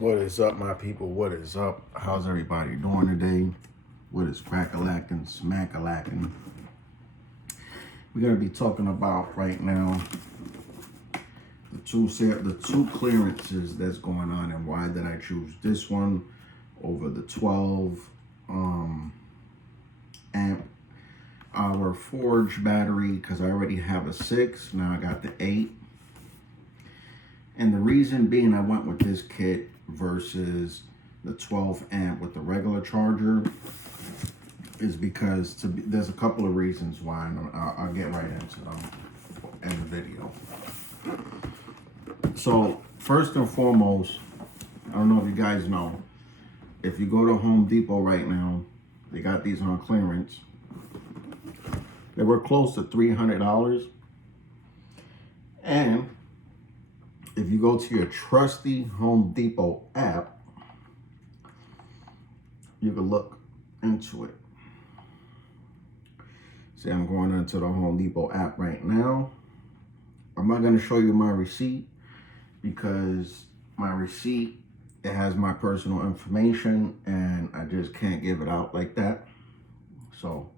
What is up, my people? What is up? How's everybody doing today? What is crack-a-lacking, smack-a-lacking? We're going to be talking about right now the two clearances that's going on and why did I choose this one over the 12 amp hour Forge battery, because I already have a 6. Now I got the 8. And the reason being I went with this kit versus the 12 amp with the regular charger is because there's a couple of reasons why, and I'll get right into them in the video. So first and foremost, I don't know if you guys know, if you go to Home Depot right now, they got these on clearance. They were close to $300. And if you go to your trusty Home Depot app, you can look into it. See, I'm going into the Home Depot app right now. I'm not going to show you my receipt because my receipt, it has my personal information and I just can't give it out like that. So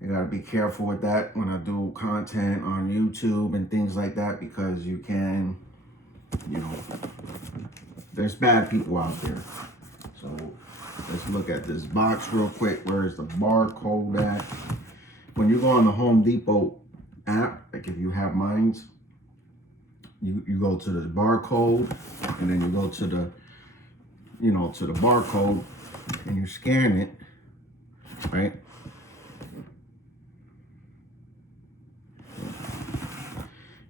you got to be careful with that when I do content on YouTube and things like that, because you can, there's bad people out there. So let's look at this box real quick. Where is the barcode at? When you go on the Home Depot app, like if you have mines, you go to the barcode and then you go to the, to the barcode and you scan it, right?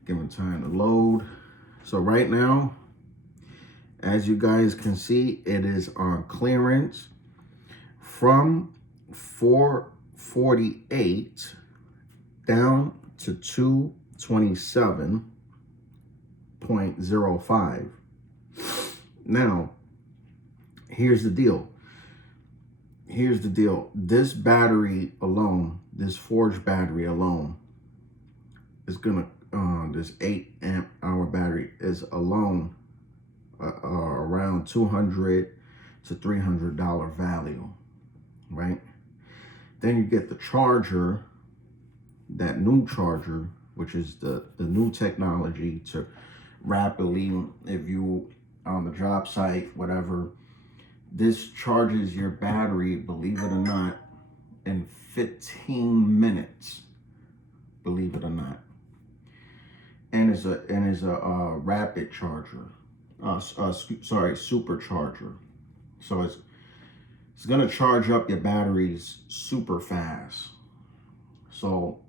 Give it time to load. So right now, as you guys can see, it is on clearance from $448 down to $227.05. Now, here's the deal. This battery alone, this Forge battery alone, is gonna this 8 amp hour battery is alone around $200 to $300 value, right? Then you get the charger, that new charger, which is the new technology to rapidly, if you on the job site, whatever, this charges your battery, believe it or not, in 15 minutes, believe it or not. And is a rapid charger, supercharger. So it's gonna charge up your batteries super fast. So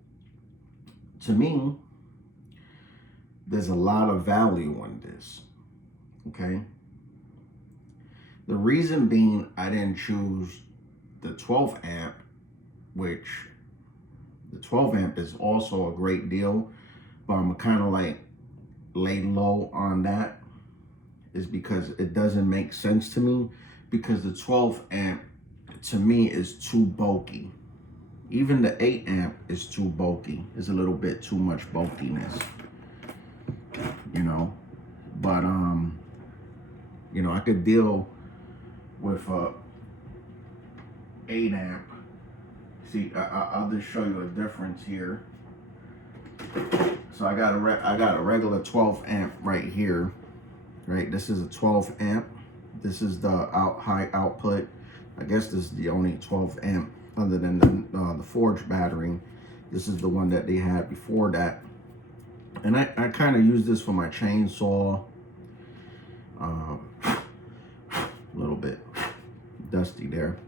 to me, there's a lot of value in this. Okay. The reason being I didn't choose the 12 amp, which the 12 amp is also a great deal, but I'm kind of like lay low on that, is because it doesn't make sense to me, because the 12 amp to me is too bulky. Even the 8 amp is too bulky. It's a little bit too much bulkiness, but I could deal with 8 amp. See, I'll just show you a difference here. So I got a regular 12 amp right here, right? This is a 12 amp. This is the high output. I guess this is the only 12 amp other than the Forge battery. This is the one that they had before that. And I kind of use this for my chainsaw. A little bit dusty there.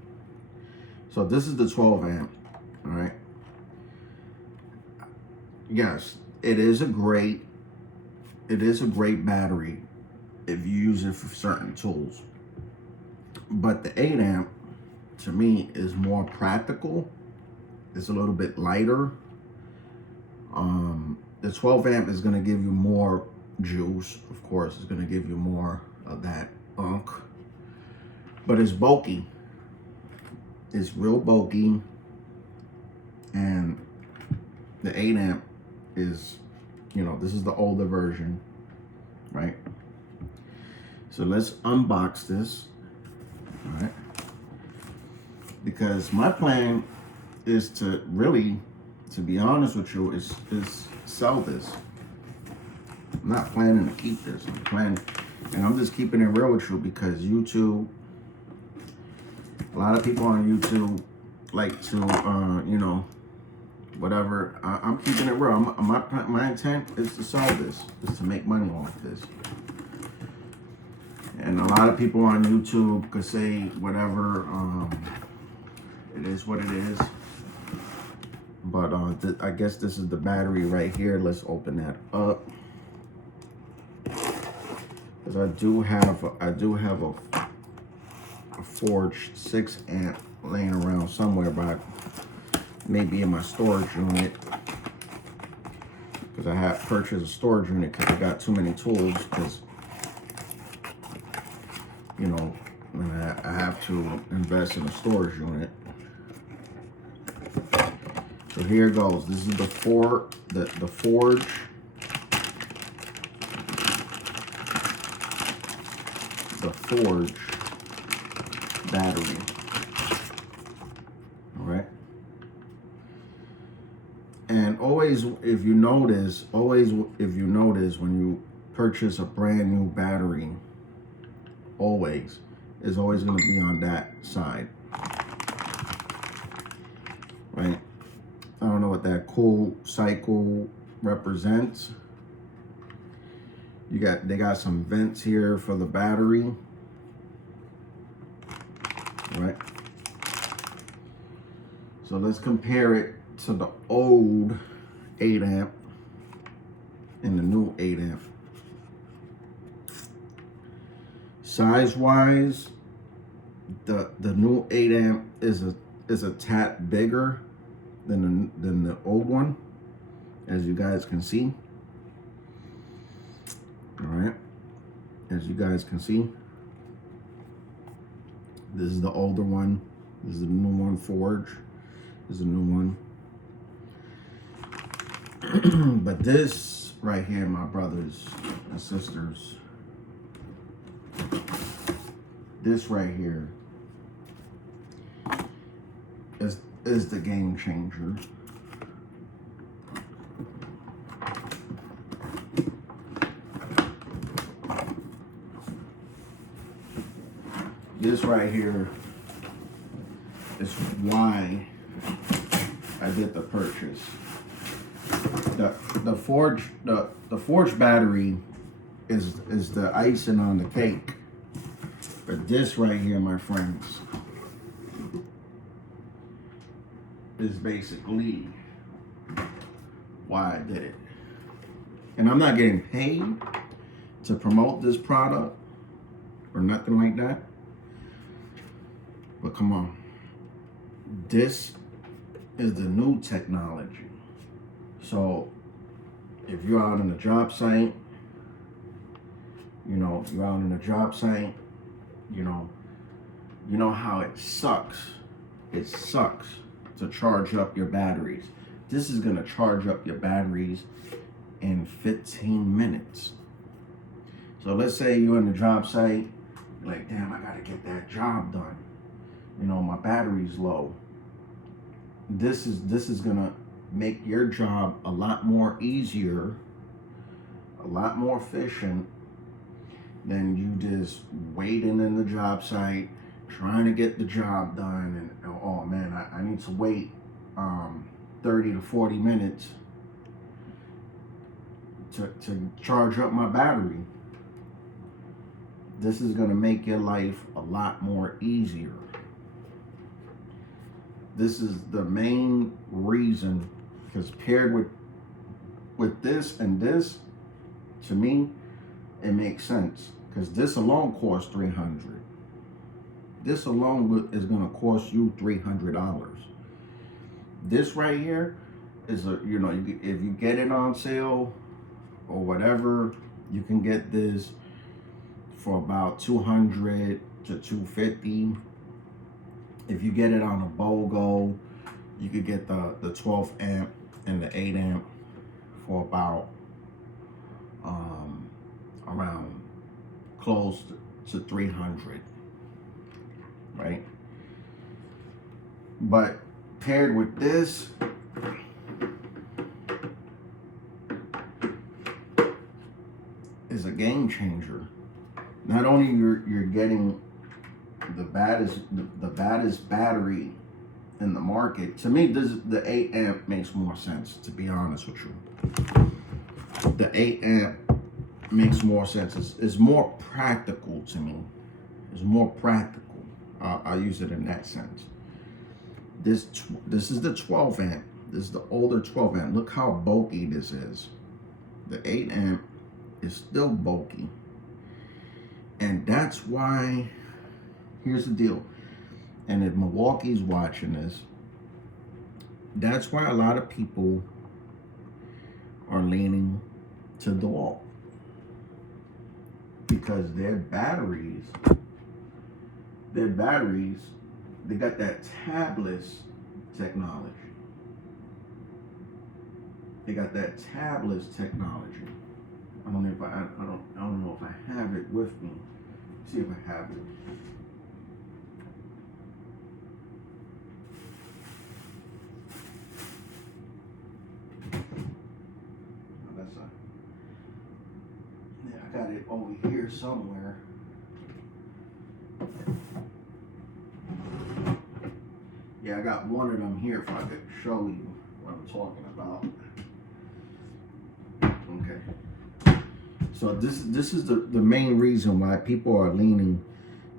So this is the 12 amp, all right? Yes, it is a great battery if you use it for certain tools. But the 8 amp to me is more practical. It's a little bit lighter. The 12 amp is going to give you more juice, of course. It's going to give you more of that unk. But it's bulky. It's real bulky. And the 8 amp is, this is the older version, right? So let's unbox this. All right. Because my plan is to really, to be honest with you, is sell this. I'm not planning to keep this. I'm planning, and I'm just keeping it real with you because YouTube, a lot of people on YouTube like to, you know, whatever. I'm keeping it real. My intent is to sell this, is to make money off this. And a lot of people on YouTube could say whatever. It is what it is. But I guess this is the battery right here. Let's open that up. Because I do have a forged 6 amp laying around somewhere, but maybe in my storage unit. Because I have purchased a storage unit because I got too many tools. Because, you know, I have to invest in a storage unit. So here goes. This is the forge battery. All right. And always, if you notice, when you purchase a brand new battery, it's always going to be on that side, right? I don't know what that cool cycle represents. They got some vents here for the battery, right? So let's compare it to the old 8 amp and the new 8 amp. Size wise, the new 8 amp is a tad bigger than the old one, as you guys can see. All right, as you guys can see, this is the older one. This is the new one. Forge is the new one. But this right here, my brothers and sisters, this right here is the game changer. This right here is why I did the purchase. The forge battery is the icing on the cake. But this right here, my friends, is basically why I did it. And I'm not getting paid to promote this product or nothing like that. But come on, this is the new technology. So if you're out on a job site, you know how it sucks. It sucks to charge up your batteries. This is gonna charge up your batteries in 15 minutes. So let's say you're on the job site, you're like, damn, I gotta get that job done. You know, my battery's low. This is gonna make your job a lot more easier, a lot more efficient than you just waiting in the job site, trying to get the job done, and oh man, I need to wait 30 to 40 minutes to charge up my battery. This is gonna make your life a lot more easier. This is the main reason, because paired with this and this, to me, it makes sense. Because this alone costs $300. This alone is gonna cost you $300. This right here is if you get it on sale or whatever, you can get this for about $200 to $250. If you get it on a BOGO, you could get the 12 amp and the 8 amp for about around close to 300, right? But paired with this, is a game changer. Not only you're getting the baddest battery in the market. To me, the 8 amp makes more sense, to be honest with you. The 8 amp makes more sense. It's more practical to me. It's more practical. I'll use it in that sense. This is the 12 amp. This is the older 12 amp. Look how bulky this is. The 8 amp is still bulky. And that's why, here's the deal. And if Milwaukee's watching this, that's why a lot of people are leaning to DeWalt. Because their batteries, they got that tabless technology. They got that tabless technology. I don't know if I have it with me. Let's see if I have it. I got it over here somewhere. Yeah, I got one of them here if I could show you what I'm talking about. Okay. So this is the main reason why people are leaning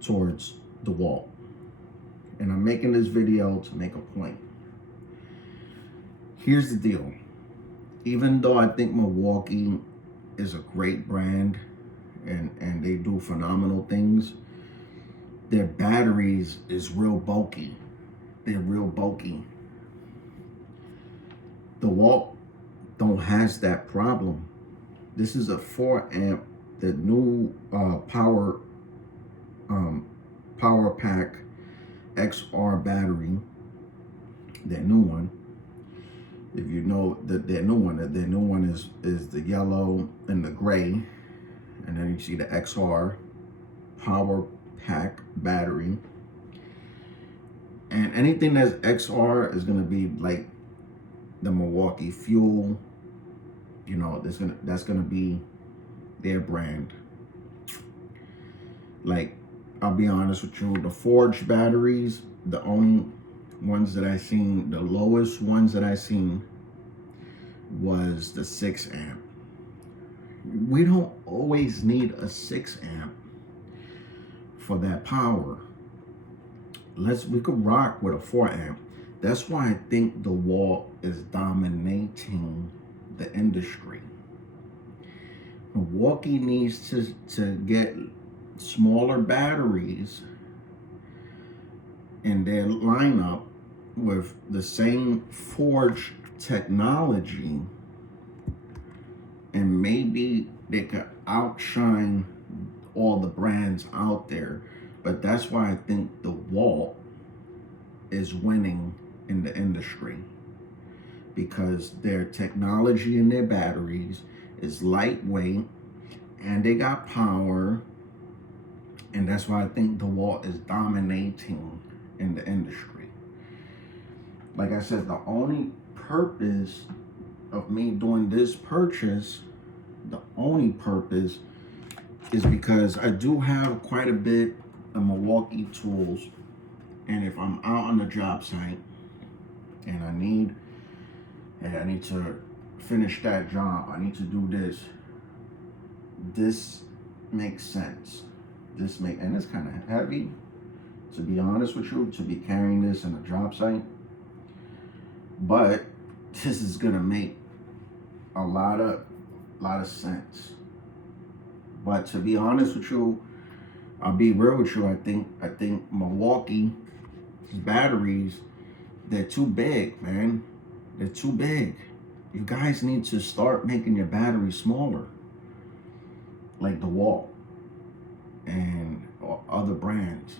towards DeWalt. And I'm making this video to make a point. Here's the deal. Even though I think Milwaukee is a great brand and they do phenomenal things, their batteries is real bulky. They're real bulky. DeWalt don't has that problem. This is a 4 amp, the new power pack XR battery, their new one. If you know that their new one is the yellow and the gray, and then you see the XR power pack battery. And anything that's XR is gonna be like the Milwaukee Fuel. You know, that's gonna be their brand. Like, I'll be honest with you, the Forge batteries, the only ones that I seen, the lowest ones that I seen was the 6 amp. We don't always need a 6 amp for that power. We could rock with a 4 amp. That's why I think DeWalt is dominating the industry. Milwaukee needs to get smaller batteries in their lineup with the same Forge technology, and maybe they could outshine all the brands out there. But that's why I think DeWalt is winning in the industry, because their technology in their batteries is lightweight and they got power, and that's why I think DeWalt is dominating in the industry. Like I said, the only purpose of me doing this purchase, the only purpose is because I do have quite a bit of Milwaukee tools, and if I'm out on the job site and I need to finish that job, I need to do this makes sense. And it's kind of heavy, to be honest with you, to be carrying this in a job site. But this is gonna make a lot of sense. But to be honest with you, I'll be real with you, I think Milwaukee's batteries, they're too big, man. They're too big. You guys need to start making your batteries smaller, like DeWalt and other brands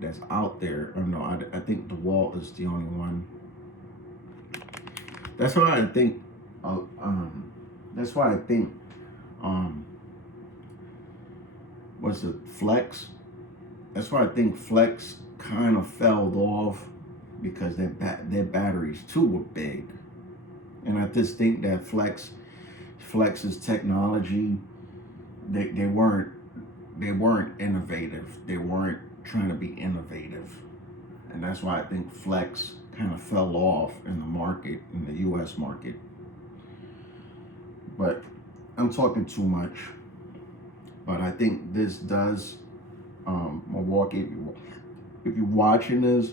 that's out there. I don't know, I think DeWalt is the only one. That's why I think what's it, Flex. That's why I think Flex kind of fell off, because their batteries too were big. And I just think that Flex's technology, they weren't innovative. They weren't trying to be innovative. And that's why I think Flex kind of fell off in the market, in the US market. But I'm talking too much. But I think this does, Milwaukee, if you're watching this,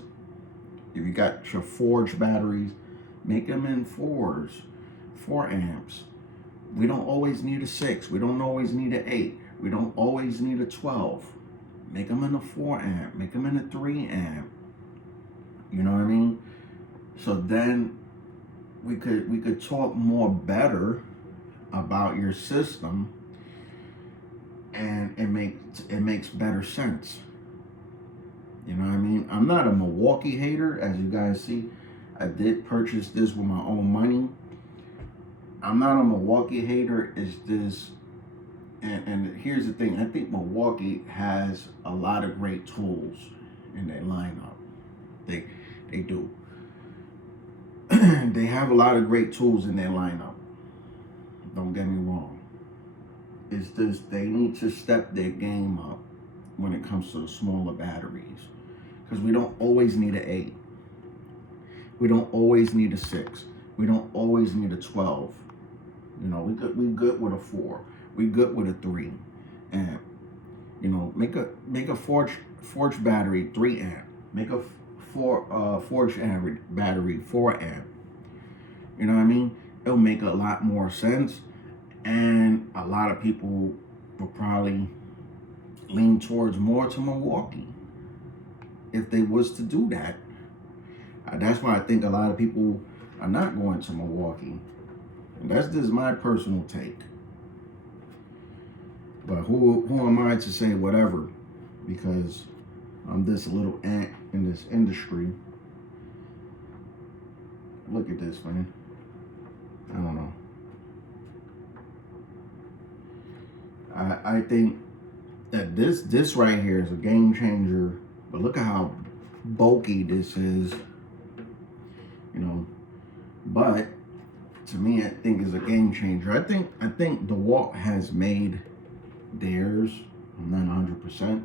if you got your forged batteries, make them in 4s, 4 amps. We don't always need a 6. We don't always need an 8. We don't always need a 12. Make them in a 4 amp. Make them in a 3 amp. You know what I mean? So then we could talk more better about your system, and it makes better sense. You know what I mean? I'm not a Milwaukee hater, as you guys see. I did purchase this with my own money. I'm not a Milwaukee hater. It's this, and here's the thing. I think Milwaukee has a lot of great tools in their lineup. They do. They have a lot of great tools in their lineup. Don't get me wrong. It's just they need to step their game up when it comes to the smaller batteries. Because we don't always need an 8. We don't always need a 6. We don't always need a 12. You know, we good with a 4. We good with a 3. And, you know, make a forged battery 3 amp. Make a forged battery 4 amp. You know what I mean? It'll make a lot more sense, and a lot of people will probably lean towards more to Milwaukee if they was to do that. That's why I think a lot of people are not going to Milwaukee. And that's just my personal take. But who am I to say whatever? Because I'm this little ant in this industry. Look at this, man. I don't know. I think that this right here is a game changer. But look at how bulky this is. You know. But to me, I think is a game changer. I think DeWalt has made theirs. I'm not 100%.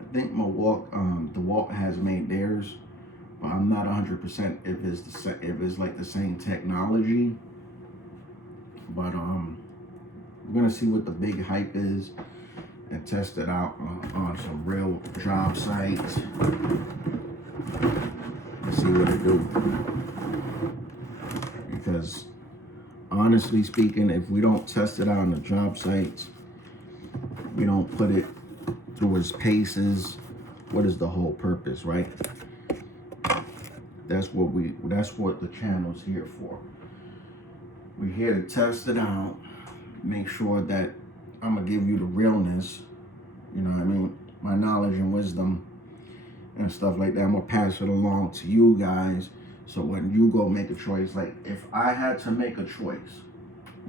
I think DeWalt has made theirs, but I'm not 100% if it's like the same technology. But we're gonna see what the big hype is and test it out on some real job sites. And see what it do. Because honestly speaking, if we don't test it out on the job sites, we don't put it through its paces, what is the whole purpose, right? That's what the channel's here for. We're here to test it out, make sure that I'm gonna give you the realness, you know what I mean, my knowledge and wisdom and stuff like that. I'm gonna pass it along to you guys, so when you go make a choice, like if I had to make a choice,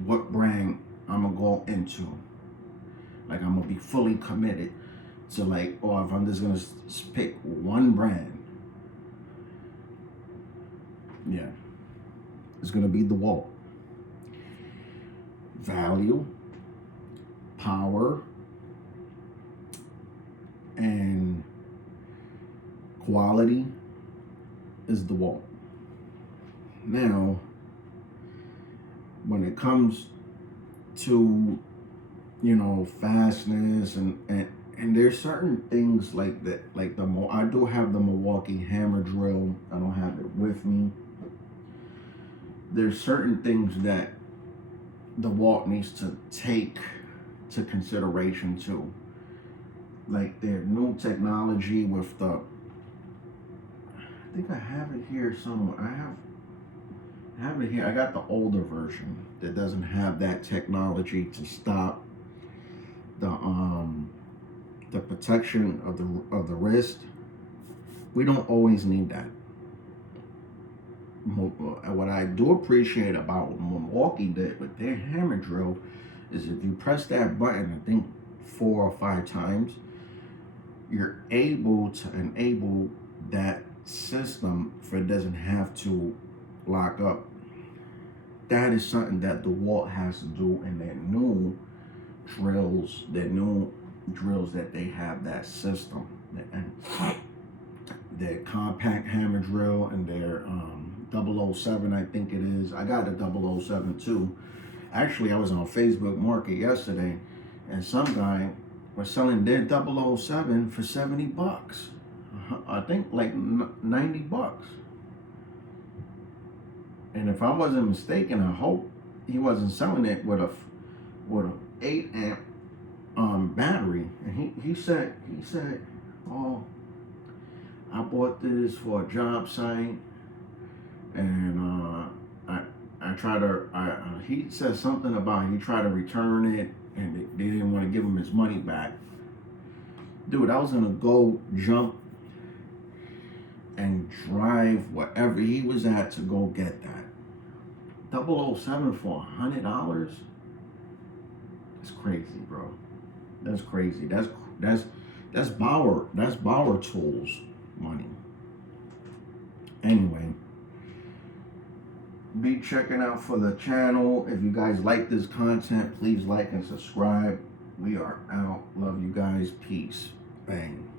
what brand I'm gonna go into, like I'm gonna be fully committed to, like, or if I'm just gonna pick one brand, yeah, it's gonna be DeWalt. Value, power, and quality is DeWalt. Now, when it comes to, you know, fastness and there's certain things like that, like I do have the Milwaukee hammer drill. I don't have it with me. There's certain things that DeWalt needs to take to consideration too. Like their new technology with the, I think I have it here somewhere. I have it here. I got the older version that doesn't have that technology to stop the protection of the wrist. We don't always need that. What I do appreciate about what Milwaukee did with their hammer drill is if you press that button, I think 4 or 5 times, you're able to enable that system for it doesn't have to lock up. That is something that DeWalt has to do in their new drills, that they have that system. And their compact hammer drill and their 007, I think it is. I got a 007 too. Actually, I was on Facebook Market yesterday, and some guy was selling their 007 for 70 bucks. I think like 90 bucks. And if I wasn't mistaken, I hope he wasn't selling it with a 8 amp battery. And he said, oh, I bought this for a job site, and he said something about he tried to return it, and they didn't want to give him his money back. Dude, I was gonna go jump and drive wherever he was at to go get that 007 for $100. That's crazy, bro. That's crazy. That's Bauer Tools money. Anyway, be checking out for the channel. If you guys like this content, please like and subscribe. We are out. Love you guys. Peace. Bang.